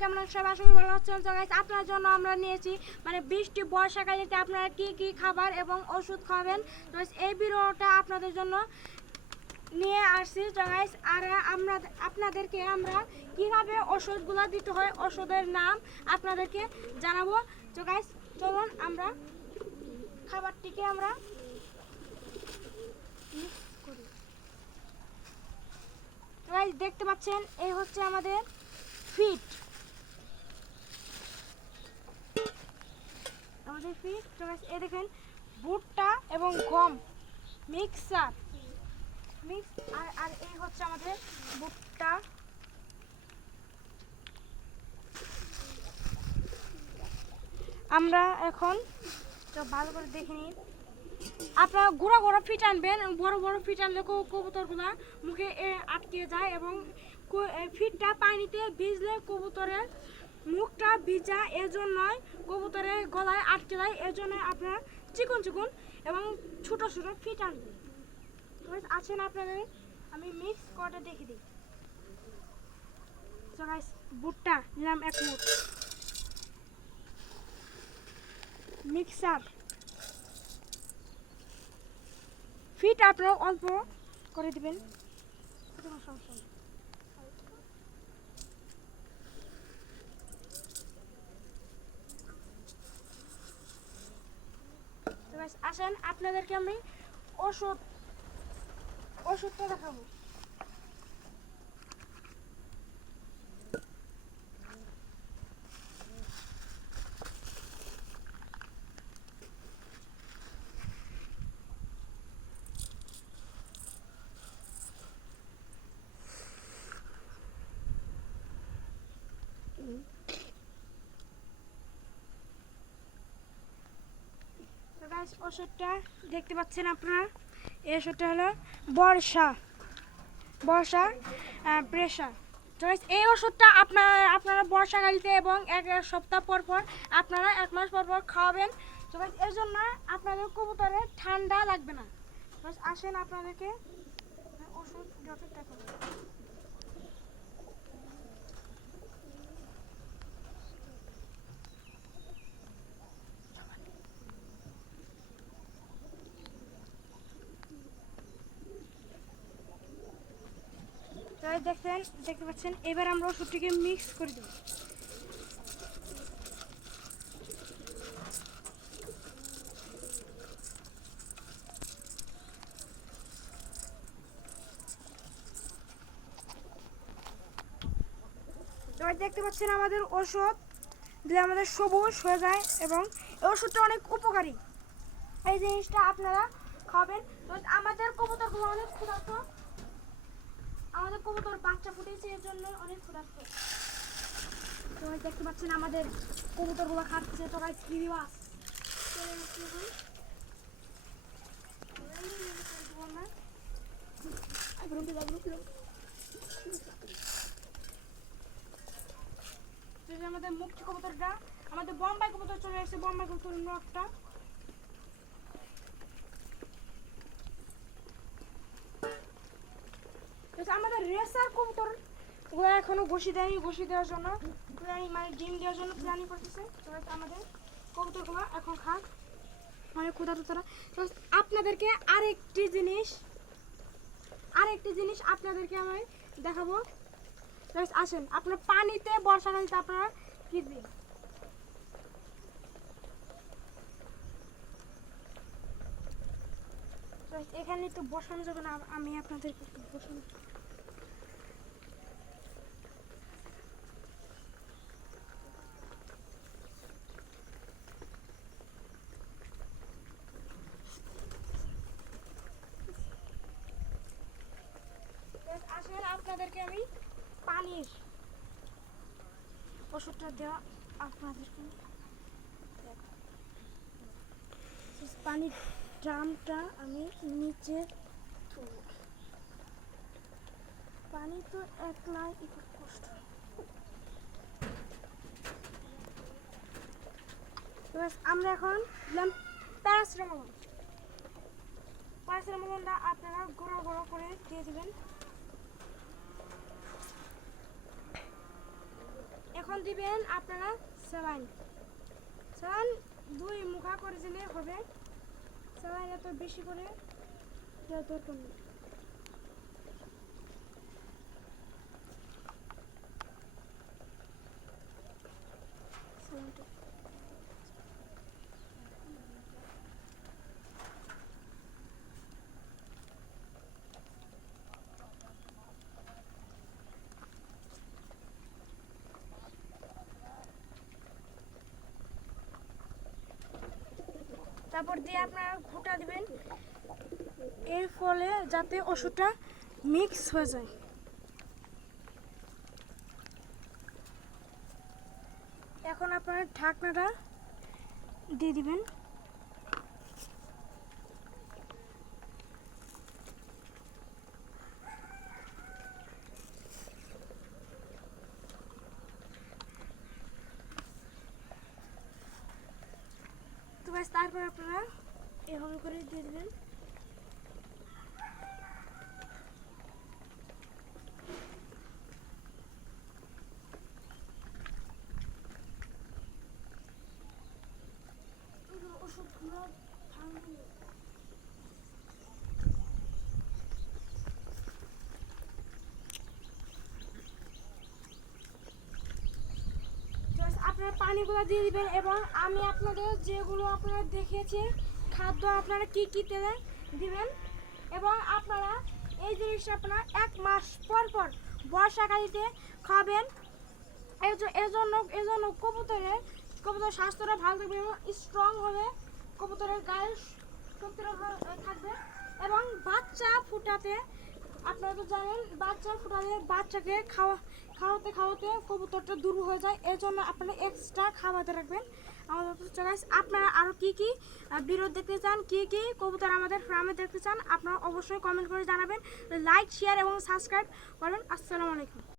কেমন সবাই আশা করি ভালো আছেন। তো গাইস আপনার জন্য আমরা নিয়েছি মানে বৃষ্টি বর্ষাকালেতে আপনারা কি কি খাবার এবং ওষুধ খাবেন, তো এই ভিডিওটা আপনাদের জন্য নিয়ে আসছি। তো গাইস আর আমরা আপনাদেরকে আমরা কিভাবে ওষুধগুলো দিতে হয় ওষুধের নাম আপনাদেরকে জানাবো। তো গাইস চলুন আমরা খাবারটিকে আমরা করি। তো গাইস দেখতে পাচ্ছেন এই হচ্ছে আমাদের ফিট তো এই দেখেন ভুট্টা এবং গম মিক্স আর এই হচ্ছে আমাদের ভুট্টা। আমরা এখন তো ভালো করে দেখে নিন, আপনারা গুঁড়া গুঁড়া ফিট আনবেন। বড় বড় ফিট আনলে কবুতরগুলা মুখে আটকে যায় এবং ফিটটা পানিতে ভিজলে কবুতরের মুখটা ভিজা, এর জন্যই কবুতরের গলায় আটকে যায়। এর জন্য আপনারা চিকন চিকন এবং ছোট ছোট ফিট আনবেন। আছেন আপনাদের আমি মিক্স করে দেখে দিই। তো গাইস ভুট্টা নিলাম 1 মুঠ, মিক্সার ফিট আপনারা অল্প করে দিবেন, কোনো সমস্যা নেই। আসেন আপনাদেরকে আমি ওষুধটা দেখাবো। ওষুধটা দেখতে পাচ্ছেন আপনারা, এই ওষুধটা হলো বর্ষা প্রেশার। তো এই ওষুধটা আপনারা বর্ষাকালীতে এবং 1 সপ্তাহ পর পর আপনারা 1 মাস পর পর খাওয়াবেন। তো এর জন্য আপনাদের কবুতরের ঠান্ডা লাগবে না। আসেন আপনাদেরকে ওষুধটা করবো। দেখতে পাচ্ছেন এবার আমরা ওষুধটিকে মিক্স করে দেব। দেখতে পাচ্ছেন আমাদের ওষুধ দিলে আমাদের সবুজ হয়ে যায় এবং এই ওষুধটা অনেক উপকারী। এই জিনিসটা আপনারা খাবেন। তো আমাদের কবুতরগুলো অনেক ক্ষুধার্ত, আমাদের কবুতর বাচ্চা ফুটেছে এর জন্য অনেক ক্ষুধার্ত। তো দেখতে পাচ্ছেন আমাদের কবুতরগুলো খাচ্ছে। তো গাইস ভিউয়ার্স আমাদের মুক্তি কবুতরটা, আমাদের বোম্বাই কবুতর চলে আসছে, বোম্বাই কবুতরের নখটা। আমাদের রেসার কবুতর ওরা এখনো ঘষি দেয়নি, ঘষি দেওয়ার জন্য মানে ডিম দেওয়ার জন্য প্ল্যানিং করতেছে। তো আমাদের কবুতরগুলো এখন খাক মানে ক্ষুধার্ত তারা। তো আপনাদেরকে আরেকটি জিনিস আপনাদেরকে আমি দেখাবো। আসেন আপনার পানিতে বর্ষাকালীতে আপনারা কি দিন, এখানে তো বসানো যাবে না, আমি আপনাদেরকে বসানো। আসলে আপনাদেরকে আমি পানির ওষুধটা দেওয়া আপনাদেরকে পানির ড্রামটা আমি নিচে পানি তো একলাই একটু কষ্ট। আমরা এখন দিলাম প্যারাসিটামলটা আপনারা গুঁড়ো গুঁড়ো করে দিয়ে দিবেন। এখন দিবেন আপনারা স্যালাইন। স্যালাইন 2 মুখা করে দিলে হবে। স্যালাইন এত বেশি করে দেওয়ার দরকার নেই। স্যালাইনটা তারপর দিয়ে আপনারা ঘুটা দিবেন, এর ফলে যাতে ওষুধটা মিক্স হয়ে যায়। এখন আপনারা ঢাকনাটা দিয়ে দিবেন। তো ব্যাস, তারপর আপনারা এভাবে করে দিয়ে দিবেন। ওষুধগুলো ভাঙবে। আপনারা পানিগুলো দিয়ে দিবেন এবং আমি আপনাদের যেগুলো আপনারা দেখিয়েছি খাদ্য আপনারা কি কি তেলে দিবেন এবং আপনারা এই জিনিসটা আপনারা 1 মাস পর পর বর্ষাকালীতে খাবেন। এজন্য কবুতরের স্বাস্থ্যটা ভালো থাকবে এবং স্ট্রং হবে, কবুতরের গায়ে শক্তিটা থাকবে এবং বাচ্চা ফুটাতে আপনারা তো জানেন বাচ্চাকে খাওয়াতে কবুতরটা দুর্বল হয়ে যায়। এর জন্য আপনারা এক্সট্রা খাওয়াতে রাখবেন। আপনারা আরও কি কি ভিডিও দেখতে চান, কি কি কবুতর আমাদের ফার্মে দেখতে চান, আপনারা অবশ্যই কমেন্ট করে জানাবেন। লাইক, শেয়ার এবং সাবস্ক্রাইব করবেন। আসসালামু আলাইকুম।